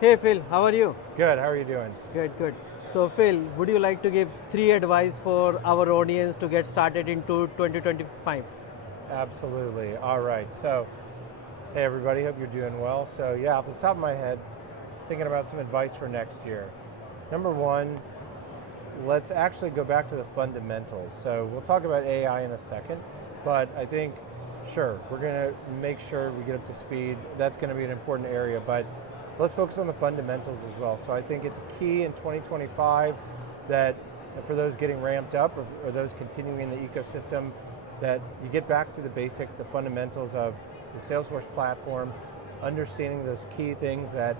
Hey Phil, how are you? Good, how are you doing? Good, good. So Phil, would you like to give 3 advice for our audience to get started into 2025? Absolutely. All right, so, hey everybody, hope you're doing well. So yeah, off the top of my head, thinking about some advice for next year. Number one, let's actually go back to the fundamentals. So we'll talk about AI in a second, but I think, sure, we're gonna make sure we get up to speed. That's gonna be an important area, but let's focus on the fundamentals as well. So I think it's key in 2025 that for those getting ramped up or those continuing in the ecosystem, that you get back to the basics, the fundamentals of the Salesforce platform, understanding those key things that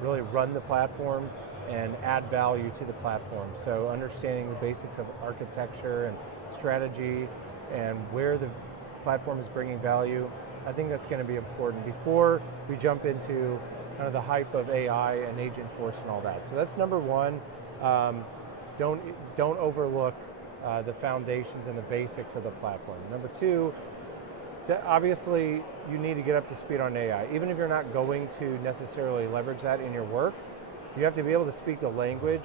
really run the platform and add value to the platform. So understanding the basics of architecture and strategy and where the platform is bringing value, I think that's going to be important before we jump into kind of the hype of AI and Agentforce and all that. So that's number one. Don't overlook the foundations and the basics of the platform. Number two, obviously you need to get up to speed on AI. Even if you're not going to necessarily leverage that in your work, you have to be able to speak the language.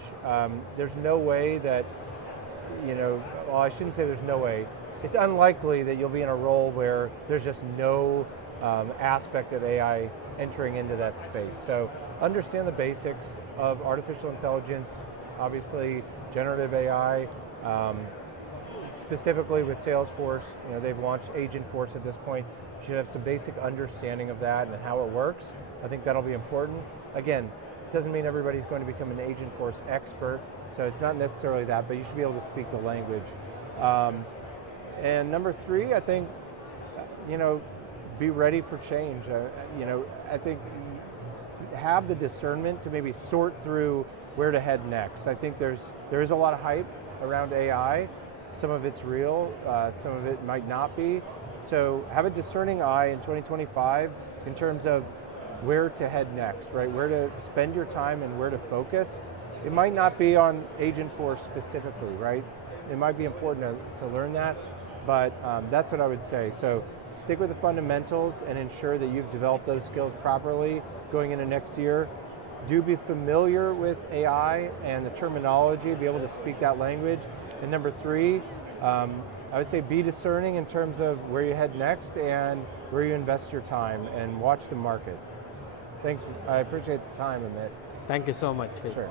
There's no way that, well, I shouldn't say there's no way. It's unlikely that you'll be in a role where there's just no aspect of AI entering into that space. So understand the basics of artificial intelligence, obviously generative AI, specifically with Salesforce. They've launched Agentforce at this point. You should have some basic understanding of that and how it works. I think that'll be important. Again, it doesn't mean everybody's going to become an Agentforce expert, so it's not necessarily that, but you should be able to speak the language. And number three, I think, be ready for change. I think have the discernment to maybe sort through where to head next. I think there is a lot of hype around AI. Some of it's real, some of it might not be. So have a discerning eye in 2025 in terms of where to head next, right? Where to spend your time and where to focus. It might not be on Agentforce specifically, right? It might be important to learn that, but that's what I would say. So stick with the fundamentals and ensure that you've developed those skills properly going into next year. Do be familiar with AI and the terminology, be able to speak that language. And number three, I would say be discerning in terms of where you head next and where you invest your time and watch the market. Thanks, I appreciate the time, Amit. Thank you so much, Phil. Sure.